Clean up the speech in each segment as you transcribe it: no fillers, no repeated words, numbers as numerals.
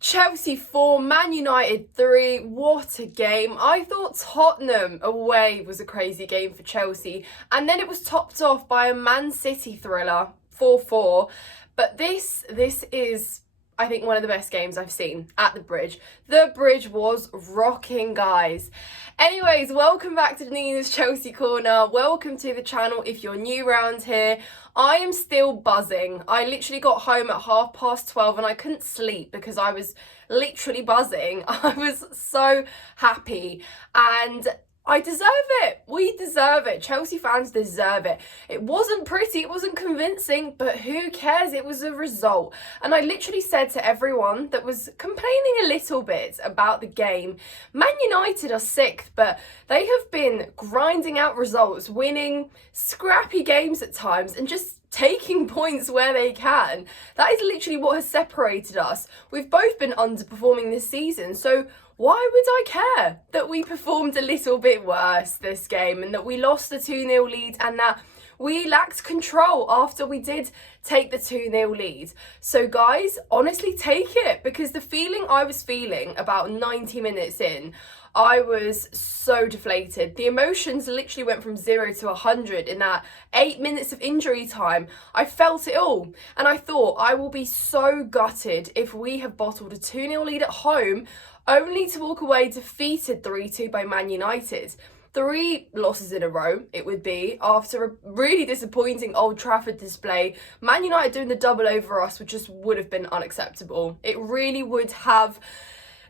Chelsea 4, Man United 3, what a game. I thought Tottenham away was a crazy game for Chelsea, and then it was topped off by a Man City thriller, 4-4. But this is, I think, one of the best games I've seen at the Bridge. The Bridge was rocking, guys. Anyways, welcome back to Nina's Chelsea Corner. Welcome to the channel if you're new around here. I am still buzzing. I literally got home at 12:30 and I couldn't sleep because I was literally buzzing. I was so happy and I deserve it. We deserve it. Chelsea fans deserve it. It wasn't pretty, it wasn't convincing, but who cares? It was a result. And I literally said to everyone that was complaining a little bit about the game, Man United are sixth, but they have been grinding out results, winning scrappy games at times and just taking points where they can. That is literally what has separated us. We've both been underperforming this season, so why would I care that we performed a little bit worse this game and that we lost the 2-0 lead and that we lacked control after we did take the 2-0 lead? So guys, honestly, take it, because the feeling I was feeling about 90 minutes in, I was so deflated. The emotions literally went from 0 to 100 in that 8 minutes of injury time. I felt it all. And I thought, I will be so gutted if we have bottled a 2-0 lead at home only to walk away defeated 3-2 by Man United. 3 losses in a row it would be after a really disappointing Old Trafford display. Man United doing the double over us would have been unacceptable. It really would have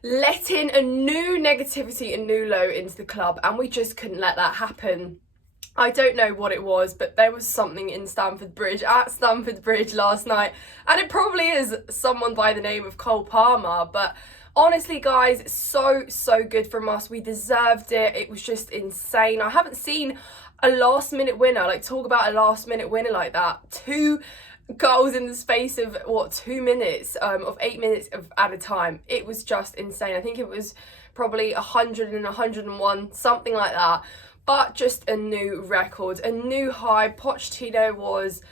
let in a new negativity and new low into the club, and we just couldn't let that happen. I don't know what it was, but there was something in Stamford Bridge, at Stamford Bridge last night, and it probably is someone by the name of PALMER, but honestly, guys, so good from us. We deserved it. It was just insane. I haven't seen a last-minute winner, like, talk about a last-minute winner like that. 2 goals in the space of, 2 minutes, of 8 minutes at a time. It was just insane. I think it was probably 100 and 101, something like that. But just a new record, a new high. Pochettino was...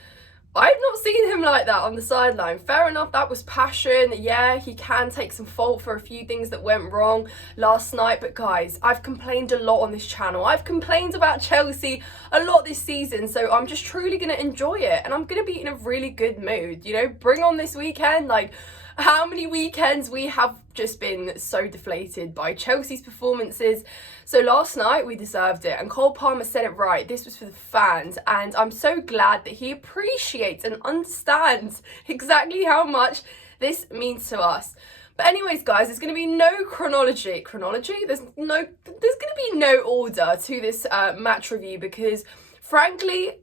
I've not seen him like that on the sideline. Fair enough, that was passion. Yeah, he can take some fault for a few things that went wrong last night. But guys, I've complained a lot on this channel. I've complained about Chelsea a lot this season. So I'm just truly going to enjoy it. And I'm going to be in a really good mood. You know, bring on this weekend. Like, how many weekends we have just been so deflated by Chelsea's performances. So last night we deserved it, and Cole Palmer said it right. This was for the fans, and I'm so glad that he appreciates and understands exactly how much this means to us. But anyways, guys, there's going to be no chronology. There's going to be no order to this match review, because frankly,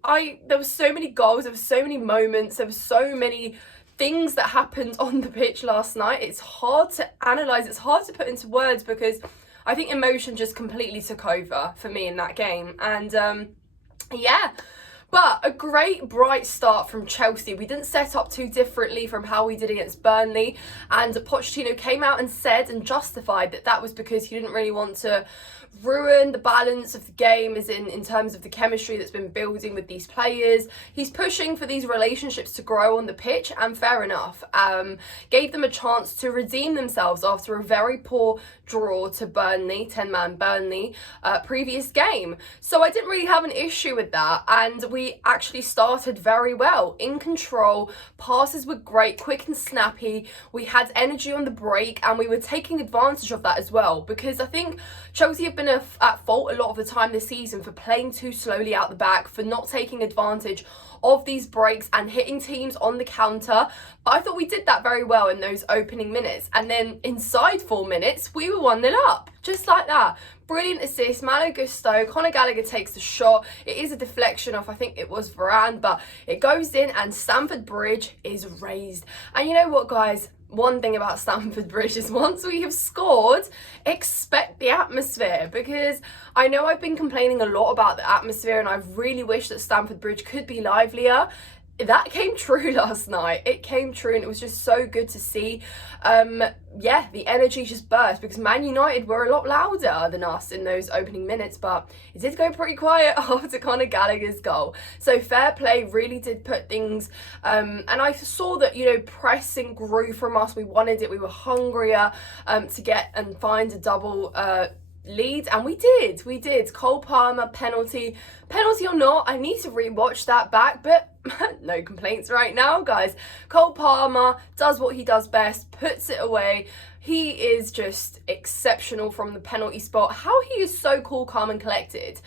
there were so many goals, there were so many moments, there were so many things that happened on the pitch last night. It's hard to analyse, it's hard to put into words, because I think emotion just completely took over for me in that game. And yeah, but a great bright start from Chelsea. We didn't set up too differently from how we did against Burnley, and Pochettino came out and said and justified that was because he didn't really want to ruin the balance of the game, as in terms of the chemistry that's been building with these players. He's pushing for these relationships to grow on the pitch, and fair enough. Gave them a chance to redeem themselves after a very poor draw to Burnley, 10-man Burnley, previous game. So I didn't really have an issue with that, and we actually started very well, in control. Passes were great, quick and snappy. We had energy on the break, and we were taking advantage of that as well, because I think Chelsea have been at fault a lot of the time this season for playing too slowly out the back, for not taking advantage of these breaks and hitting teams on the counter. But I thought we did that very well in those opening minutes, and then inside 4 minutes we were 1-0 up, just like that. Brilliant assist, Malo Gusto. Conor Gallagher takes the shot. It is a deflection off, I think it was Varane, but it goes in, and Stamford Bridge is raised. And you know what, guys? One thing about Stamford Bridge is once we have scored, expect the atmosphere, because I know I've been complaining a lot about the atmosphere, and I really wish that Stamford Bridge could be livelier. that came true last night. It came true, and it was just so good to see. Yeah, the energy just burst because Man United were a lot louder than us in those opening minutes, but it did go pretty quiet after Conor Gallagher's goal. So fair play, really did put things, and I saw that, you know, pressing grew from us. We wanted it, we were hungrier to get and find a double lead, and we did. Cole Palmer penalty or not, I need to rewatch that back, but no complaints right now, guys. Cole Palmer does what he does best, puts it away. He is just exceptional from the penalty spot. How he is so cool, calm and collected,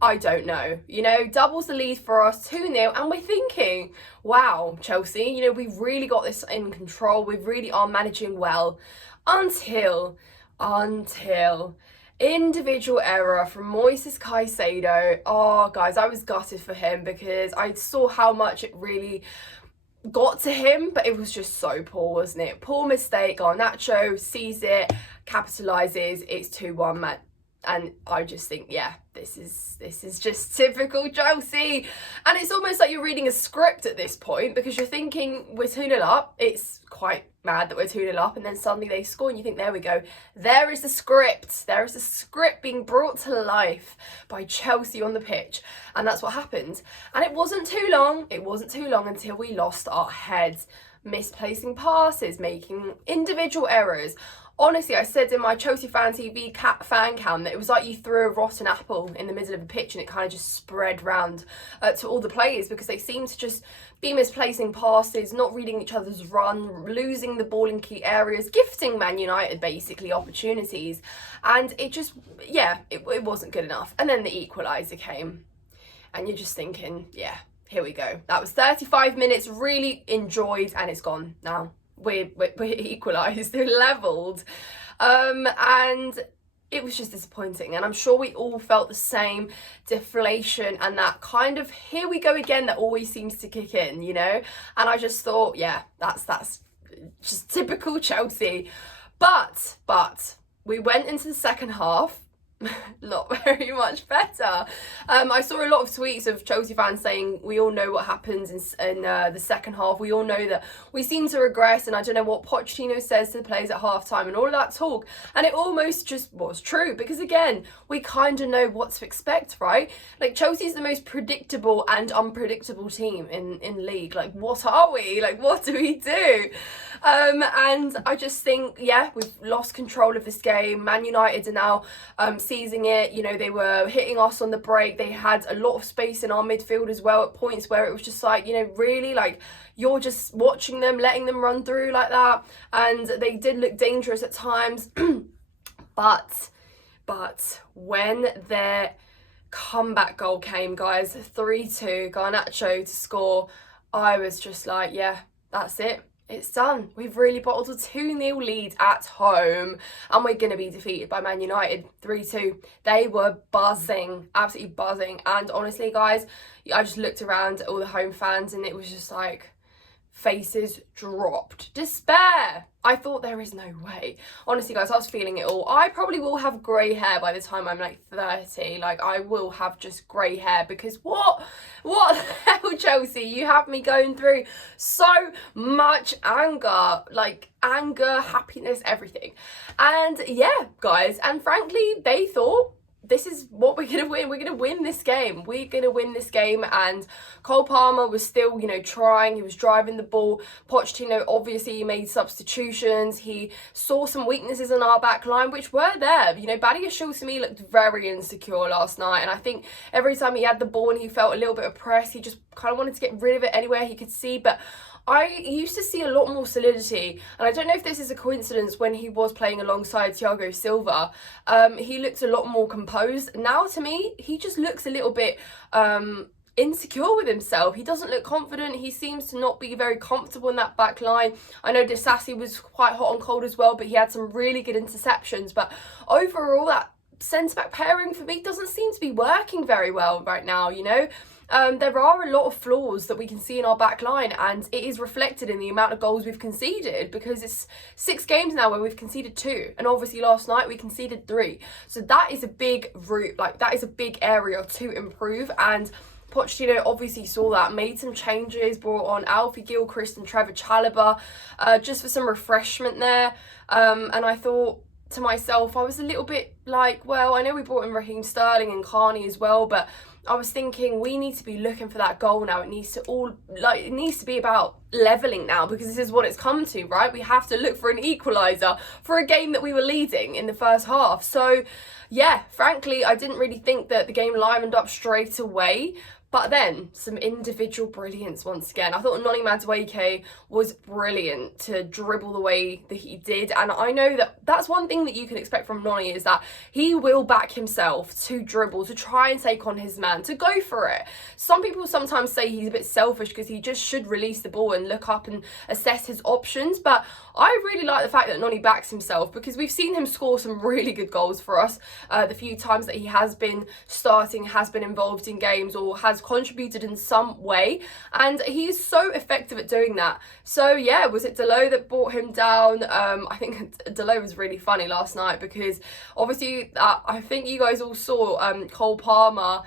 I don't know. You know, doubles the lead for us, 2-0, and we're thinking, wow, Chelsea, you know, we've really got this in control. We really are managing well until individual error from Moises Caicedo. Oh, guys, I was gutted for him because I saw how much it really got to him, but it was just so poor, wasn't it? Poor mistake. Garnacho sees it, capitalizes, it's 2-1, man. And I just think, yeah, this is just typical Chelsea. And it's almost like you're reading a script at this point because you're thinking we're 2-0 up. It's quite mad that we're 2-0 up, and then suddenly they score and you think, there we go. There is the script. There is a script being brought to life by Chelsea on the pitch. And that's what happened. And it wasn't too long. It wasn't too long until we lost our heads, misplacing passes, making individual errors. Honestly, I said in my Chelsea Fan TV fan cam that it was like you threw a rotten apple in the middle of a pitch and it kind of just spread round to all the players because they seemed to just be misplacing passes, not reading each other's run, losing the ball in key areas, gifting Man United basically opportunities. And it just, yeah, it wasn't good enough. And then the equaliser came and you're just thinking, yeah, here we go. That was 35 minutes, really enjoyed, and it's gone now. We're equalised, we're levelled, and it was just disappointing. And I'm sure we all felt the same deflation and that kind of here we go again that always seems to kick in, you know. And I just thought, yeah, that's just typical Chelsea. But we went into the second half not very much better. I saw a lot of tweets of Chelsea fans saying we all know what happens in the second half. We all know that we seem to regress, and I don't know what Pochettino says to the players at halftime and all of that talk. And it almost just was true because, again, we kind of know what to expect, right? Like, Chelsea's the most predictable and unpredictable team in league. Like, what are we? Like, what do we do? And I just think, yeah, we've lost control of this game. Man United are now seizing it. You know, they were hitting us on the break. They had a lot of space in our midfield as well at points where it was just like, you know, really, like, you're just watching them, letting them run through like that. And they did look dangerous at times. But when their comeback goal came, guys, 3-2, Garnacho to score, I was just like, yeah, that's it. It's done. We've really bottled a 2-0 lead at home, and we're going to be defeated by Man United 3-2. They were buzzing, absolutely buzzing. And honestly, guys, I just looked around at all the home fans and it was just like faces dropped. Despair. I thought there is no way. Honestly, guys, I was feeling it all. I probably will have grey hair by the time I'm like 30. Like, I will have just grey hair because what the hell, Chelsea? You have me going through so much anger. Like, anger, happiness, everything. And yeah, guys, and frankly, they thought, this is what we're going to win. We're going to win this game. We're going to win this game. And Cole Palmer was still, you know, trying. He was driving the ball. Pochettino, obviously, he made substitutions. He saw some weaknesses in our back line, which were there. You know, Badiashile to me looked very insecure last night. And I think every time he had the ball and he felt a little bit of press, he just kind of wanted to get rid of it anywhere he could see. But I used to see a lot more solidity, and I don't know if this is a coincidence. When he was playing alongside Thiago Silva, he looked a lot more composed. Now, to me, he just looks a little bit insecure with himself. He doesn't look confident. He seems to not be very comfortable in that back line. I know Disasi was quite hot and cold as well, but he had some really good interceptions. But overall, that centre-back pairing for me doesn't seem to be working very well right now, you know. There are a lot of flaws that we can see in our back line, and it is reflected in the amount of goals we've conceded, because it's 6 games now where we've conceded 2, and obviously last night we conceded 3. So that is a big route, like that is a big area to improve. And Pochettino obviously saw that, made some changes, brought on Alfie Gilchrist and Trevor Chalobah just for some refreshment there. And I thought to myself, I was a little bit like, well, I know we brought in Raheem Sterling and Carney as well, but I was thinking we need to be looking for that goal now. It needs to be about levelling now, because this is what it's come to, right? We have to look for an equaliser for a game that we were leading in the first half. So yeah, frankly, I didn't really think that the game livened up straight away. But then, some individual brilliance once again. I thought Noni Madueke was brilliant to dribble the way that he did. And I know that that's one thing that you can expect from Noni, is that he will back himself to dribble, to try and take on his man, to go for it. Some people sometimes say he's a bit selfish because he just should release the ball and look up and assess his options. But I really like the fact that Noni backs himself, because we've seen him score some really good goals for us the few times that he has been starting, has been involved in games, or has contributed in some way, and he's so effective at doing that. So yeah, was it Dalot that brought him down? I think Dalot was really funny last night, because obviously I think you guys all saw Cole Palmer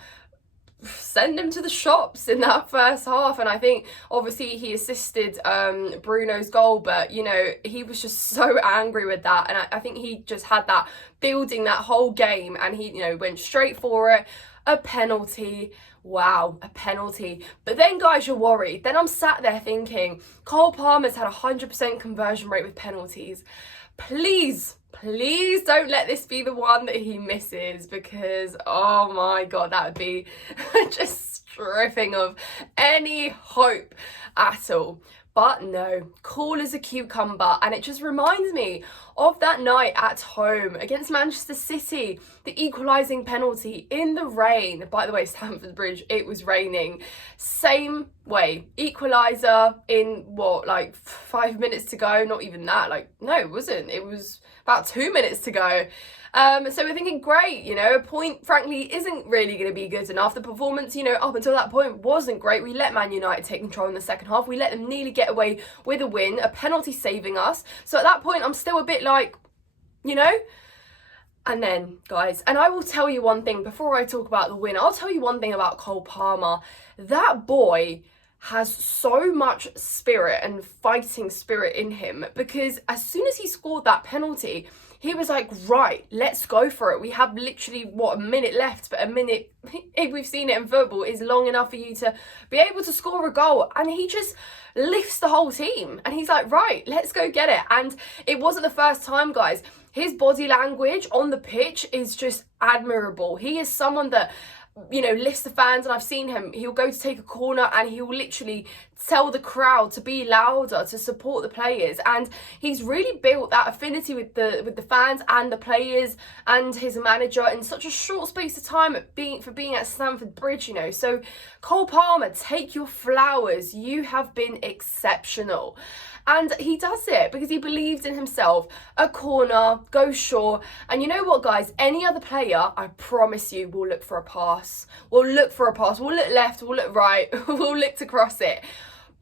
send him to the shops in that first half, and I think obviously he assisted Bruno's goal, but you know, he was just so angry with that, and I think he just had that building that whole game, and he, you know, went straight for it. A penalty. Wow, a penalty. But then, guys, you're worried. Then I'm sat there thinking, Cole Palmer's had a 100% conversion rate with penalties. Please don't let this be the one that he misses, because oh my god, that would be just stripping of any hope at all. But no, cool as a cucumber, and it just reminds me of that night at home against Manchester City, the equalising penalty in the rain. By the way, Stamford Bridge, it was raining. Same way, equaliser in what, like 5 minutes to go? Not even that. Like, no, it wasn't. It was about 2 minutes to go. So we're thinking, great, you know, a point frankly isn't really going to be good enough. The performance, you know, up until that point wasn't great. We let Man United take control in the second half. We let them nearly get away with a win, a penalty saving us. So at that point, I'm still a bit like, you know. And then, guys, and I will tell you one thing before I talk about the win. I'll tell you one thing about Cole Palmer. That boy has so much spirit and fighting spirit in him, because as soon as he scored that penalty, he was like, right, let's go for it. We have literally, what, a minute left, but a minute, if we've seen it in football, is long enough for you to be able to score a goal. And he just lifts the whole team. And he's like, right, let's go get it. And it wasn't the first time, guys. His body language on the pitch is just admirable. He is someone that, you know, lifts the fans, and I've seen him, he'll go to take a corner and he'll literally tell the crowd to be louder, to support the players, and he's really built that affinity with the fans and the players and his manager in such a short space of time for being at Stamford Bridge, you know. So Cole Palmer, take your flowers, you have been exceptional. And he does it because he believes in himself. A corner, go short. And you know what, guys? Any other player, I promise you, will look for a pass. We'll look for a pass. We'll look left, we'll look right. We'll look to cross it.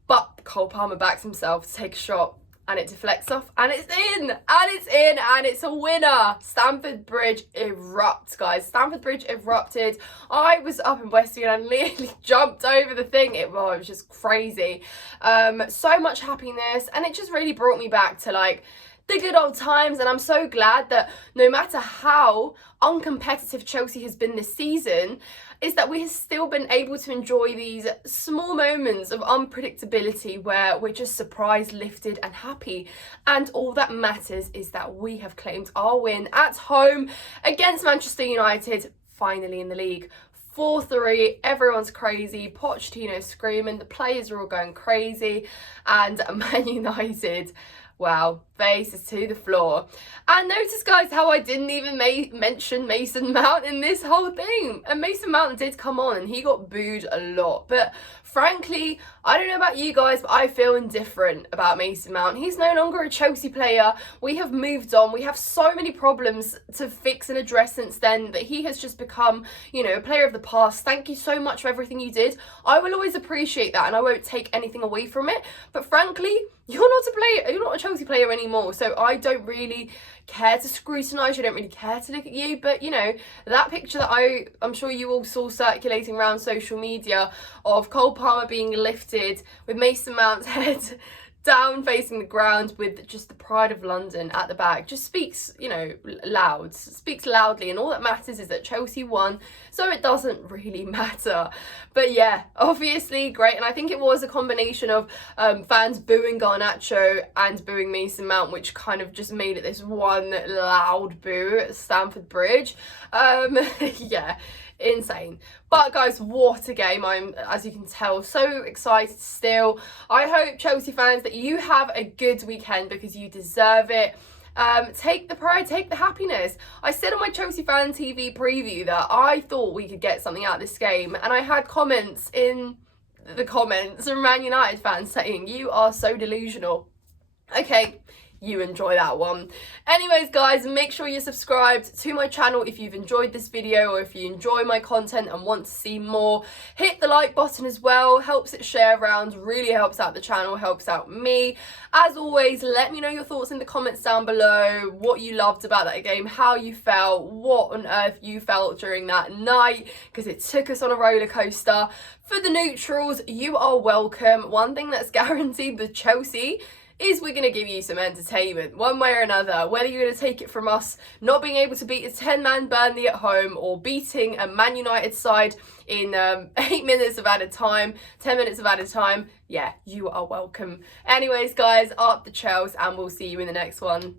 But Cole Palmer backs himself to take a shot. And it deflects off, and it's in, and it's a winner. Stamford Bridge erupts, guys. Stamford Bridge erupted. I was up in Westfield and nearly jumped over the thing. It was just crazy. So much happiness, and it just really brought me back to like the good old times. And I'm so glad that no matter how uncompetitive Chelsea has been this season, is that we have still been able to enjoy these small moments of unpredictability where we're just surprised, lifted and happy. And all that matters is that we have claimed our win at home against Manchester United, finally in the league. 4-3, everyone's crazy, Pochettino screaming, the players are all going crazy, and Man United, wow, faces to the floor. And notice, guys, how I didn't even mention Mason Mount in this whole thing. And Mason Mount did come on and he got booed a lot. But frankly, I don't know about you guys, but I feel indifferent about Mason Mount. He's no longer a Chelsea player. We have moved on. We have so many problems to fix and address since then that he has just become, you know, a player of the past. Thank you so much for everything you did. I will always appreciate that and I won't take anything away from it. But frankly, you're not a Chelsea player anymore. So I don't really care to scrutinise you, I don't really care to look at you, but you know, that picture that I'm sure you all saw circulating around social media of Cole Palmer being lifted with Mason Mount's head down facing the ground with just the pride of London at the back just speaks, you know, speaks loudly, and all that matters is that Chelsea won, so it doesn't really matter. But yeah, obviously great, and I think it was a combination of fans booing Garnacho and booing Mason Mount, which kind of just made it this one loud boo at Stamford Bridge. Yeah, insane. But guys, what a game. I'm, as you can tell, so excited still. I hope, Chelsea fans, that you have a good weekend because you deserve it. Take the pride, take the happiness. I said on my Chelsea Fan TV preview that I thought we could get something out of this game, and I had comments in the comments from Man United fans saying, you are so delusional. Okay, you enjoy that one. Anyways guys, make sure you're subscribed to my channel if you've enjoyed this video, or if you enjoy my content and want to see more. Hit the like button as well, helps it share around, really helps out the channel, helps out me. As always, let me know your thoughts in the comments down below, what you loved about that game, how you felt, what on earth you felt during that night, because it took us on a roller coaster. For the neutrals, you are welcome. One thing that's guaranteed with Chelsea is we're going to give you some entertainment one way or another, whether you're going to take it from us not being able to beat a 10-man Burnley at home, or beating a Man United side in 8 minutes of added time, 10 minutes of added time. Yeah, you are welcome. Anyways guys, up the Chels, and we'll see you in the next one.